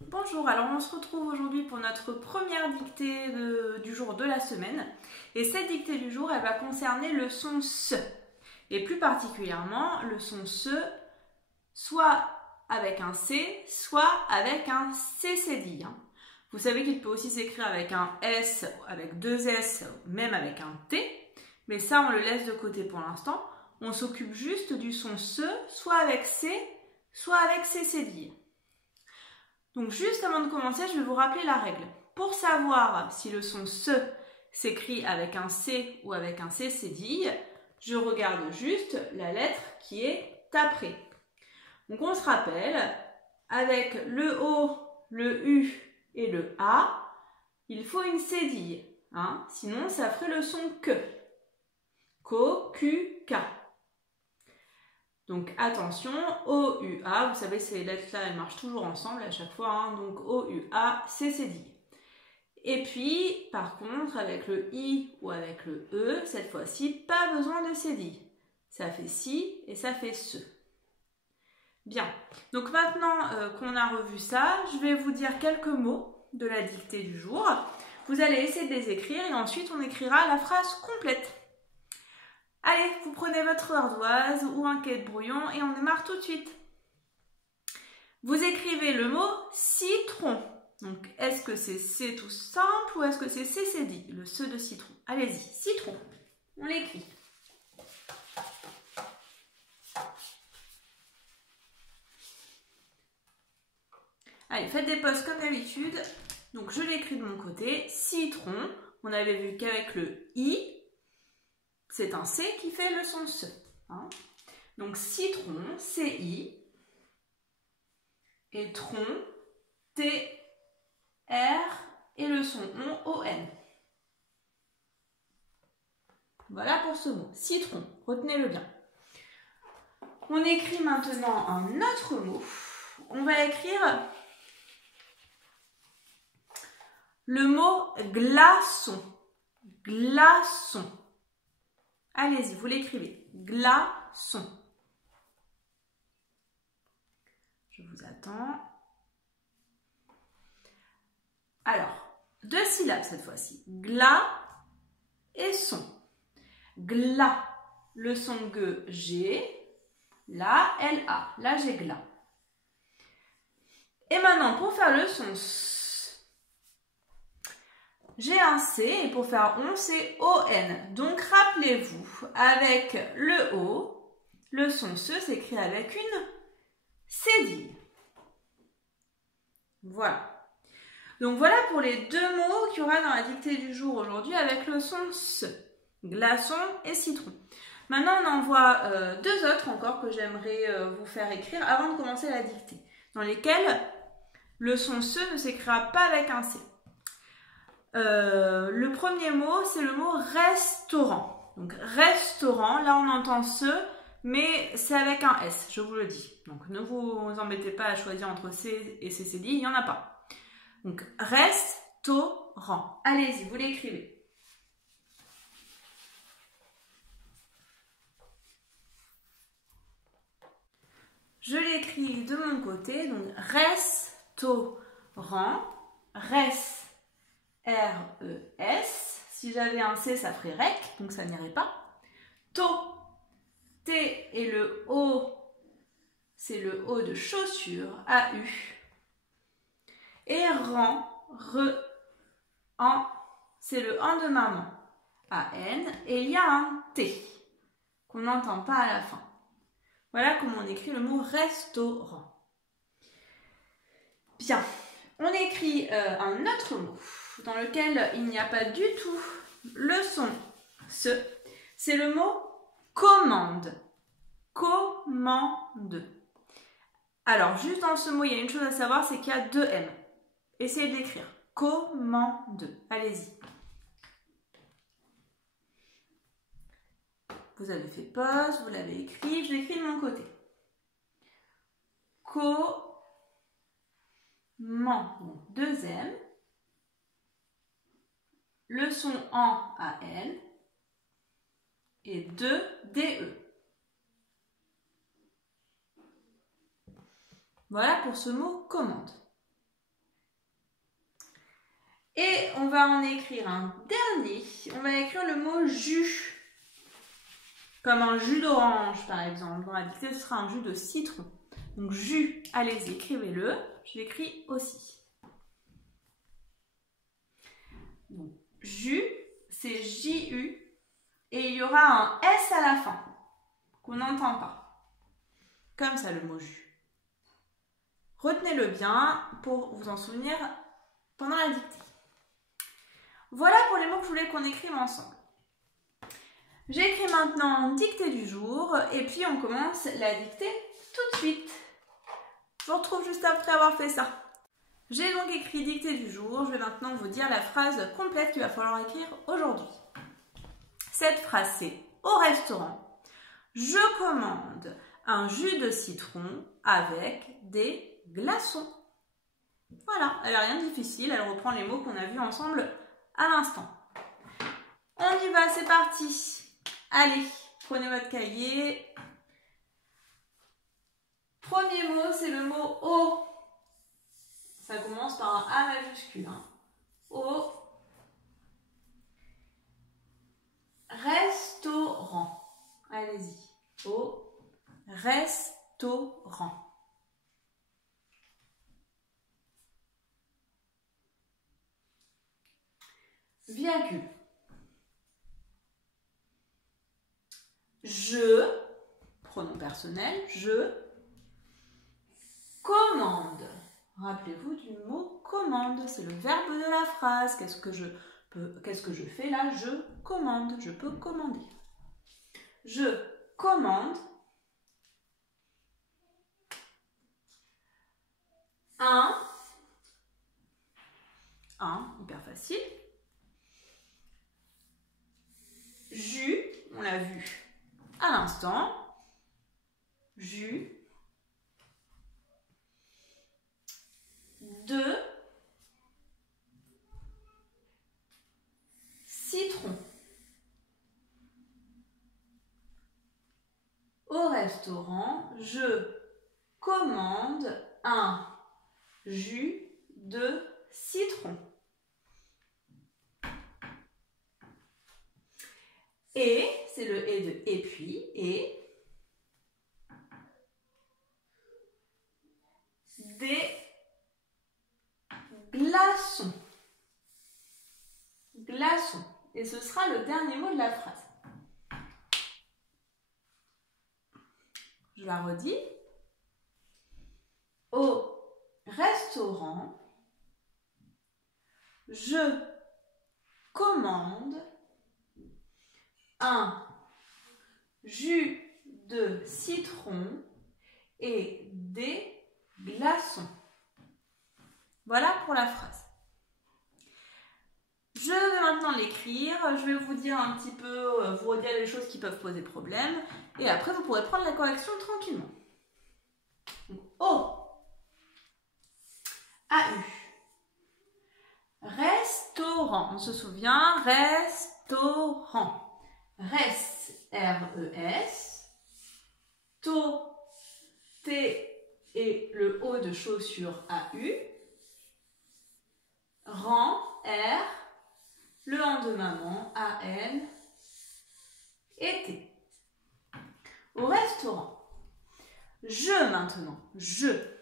Bonjour, alors on se retrouve aujourd'hui pour notre première dictée du jour de la semaine. Et cette dictée du jour, elle va concerner le son SE. Et plus particulièrement, le son SE, soit avec un C, soit avec un C cédille. Vous savez qu'il peut aussi s'écrire avec un S, avec deux S, même avec un T. Mais ça, on le laisse de côté pour l'instant. On s'occupe juste du son SE, soit avec C, soit avec C cédille. Donc juste avant de commencer, je vais vous rappeler la règle. Pour savoir si le son SE s'écrit avec un C ou avec un C cédille, je regarde juste la lettre qui est après. Donc on se rappelle, avec le O, le U et le A, il faut une cédille. Sinon, ça ferait le son que. Ko, Q, K. Donc attention, O, U, A, vous savez ces lettres-là, elles marchent toujours ensemble à chaque fois, donc O, U, A, C cédille. Et puis, par contre, avec le I ou avec le E, cette fois-ci, pas besoin de cédille. Ça fait si et ça fait ce. Bien, donc maintenant qu'on a revu ça, je vais vous dire quelques mots de la dictée du jour. Vous allez essayer de les écrire et ensuite on écrira la phrase complète. Allez, vous prenez votre ardoise ou un quai de brouillon et on démarre tout de suite. Vous écrivez le mot citron. Donc, est-ce que c'est C tout simple ou est-ce que c'est C cédille, le C de citron? Allez-y, citron. On l'écrit. Allez, faites des pauses comme d'habitude. Donc, je l'écris de mon côté. Citron. On avait vu qu'avec le I, c'est un C qui fait le son SE. Donc, citron, C-I. Et tron, T-R. Et le son O-N. Voilà pour ce mot. Citron. Retenez-le bien. On écrit maintenant un autre mot. On va écrire le mot glaçon. Glaçon. Allez-y, vous l'écrivez. Glaçon. Je vous attends. Alors, deux syllabes cette fois-ci. Gla et son. Gla, le son G, G. Là, L-A. Là, j'ai gla. Et maintenant, pour faire le son S, j'ai un C et pour faire on, c'est O-N. Donc, rappelez-vous, avec le O, le son SE s'écrit avec une cédille. Voilà. Donc, voilà pour les deux mots qu'il y aura dans la dictée du jour aujourd'hui avec le son SE. Glaçon et citron. Maintenant, on en voit deux autres encore que j'aimerais vous faire écrire avant de commencer la dictée, dans lesquelles le son SE ne s'écrira pas avec un C. Le premier mot, c'est le mot restaurant. Donc, restaurant, là on entend ce, mais c'est avec un S, je vous le dis. Donc, ne vous embêtez pas à choisir entre C et C cédille, il n'y en a pas. Donc, restaurant. Allez-y, vous l'écrivez. Je l'écris de mon côté, donc restaurant, res, R-E-S. Si j'avais un C, ça ferait rec, donc ça n'irait pas. To, T et le O, c'est le O de chaussure, A-U. Et rang, re, en, c'est le en de maman, A-N. Et il y a un T qu'on n'entend pas à la fin. Voilà comment on écrit le mot restaurant. Bien, on écrit un autre mot dans lequel il n'y a pas du tout le son SE. C'est le mot commande. Commande. Alors, juste dans ce mot, il y a une chose à savoir, c'est qu'il y a deux M. Essayez d'écrire. Commande. Allez-y. Vous avez fait pause, vous l'avez écrit, je l'écris de mon côté. Donc deux M. Le son en à N. Et deux DE. Voilà pour ce mot commande. on va en écrire un dernier. On va écrire le mot jus. Comme un jus d'orange, par exemple. Dans la dictée, ce sera un jus de citron. Donc, jus, allez-y, écrivez-le. Je l'écris aussi. Donc, jus, c'est J-U. Et il y aura un S à la fin, qu'on n'entend pas. Comme ça, le mot jus. Retenez-le bien pour vous en souvenir pendant la dictée. Voilà pour les mots que je voulais qu'on écrive ensemble. J'écris maintenant dictée du jour et puis on commence la dictée tout de suite. Je vous retrouve juste après avoir fait ça. J'ai donc écrit dictée du jour. Je vais maintenant vous dire la phrase complète qu'il va falloir écrire aujourd'hui. Cette phrase c'est « Au restaurant, je commande un jus de citron avec des glaçons ». Voilà, elle n'a rien de difficile. Elle reprend les mots qu'on a vus ensemble à l'instant. On y va, c'est parti. Allez, prenez votre cahier. Premier mot, c'est le mot au. Ça commence par un A majuscule. Au restaurant. Allez-y. Au restaurant. Virgule. Je, pronom personnel, je commande. Rappelez-vous du mot commande, c'est le verbe de la phrase. Qu'est-ce que je fais là? Je commande, je peux commander. Je commande un, hyper facile, jus, on l'a vu à l'instant, jus de citron. Au restaurant, je commande un jus de citron. Et, c'est le et de et puis, et des glaçons. Glaçons. Et ce sera le dernier mot de la phrase. Je la redis. Au restaurant, je commande un jus de citron et des glaçons. Voilà pour la phrase. Je vais maintenant l'écrire. Je vais vous dire un petit peu, vous redire les choses qui peuvent poser problème. Et après, vous pourrez prendre la correction tranquillement. Donc, O, A-U. Restaurant. On se souvient, restaurant. Res, R-E-S. To, T et le O de chaussure, A-U. Rang, R. Le en de maman, A-N. Et T. Au restaurant. Je maintenant. Je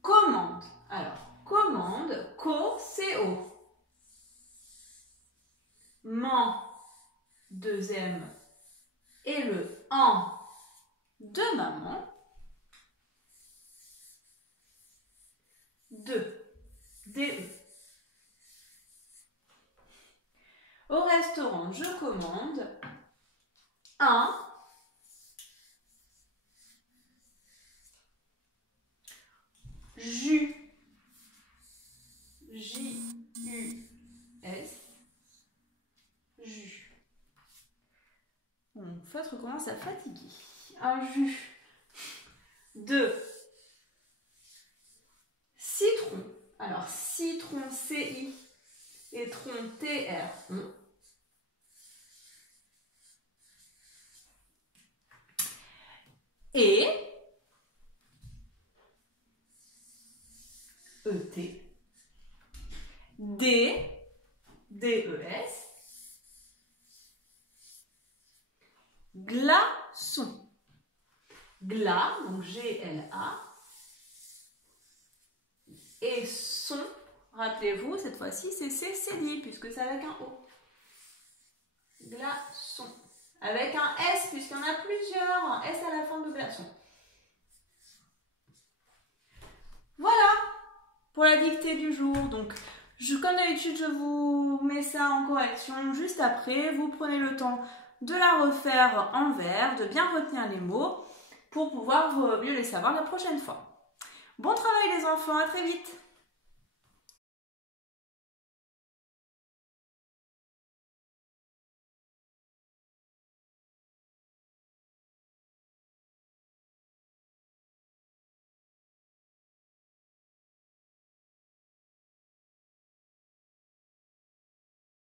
commande. Alors, commande, co-C-O. Man, deuxième, et le en de maman. D-E. Au restaurant, je commande un jus, J-U-S, jus. Mon feutre commence à fatiguer. Un jus de citron. Alors, citron, C-I, et tron, T-R-O. Et D-E-S. Glaçon. Gla, donc G-L-A. Et son, rappelez-vous, cette fois-ci, c'est cédille, puisque c'est avec un O. Glaçon. Avec un S, puisqu'il y en a plusieurs. Un S à la fin de glaçon. Voilà pour la dictée du jour. Donc, comme d'habitude, je vous mets ça en correction juste après. Vous prenez le temps de la refaire en vers, de bien retenir les mots pour pouvoir mieux les savoir la prochaine fois. Bon travail les enfants, à très vite!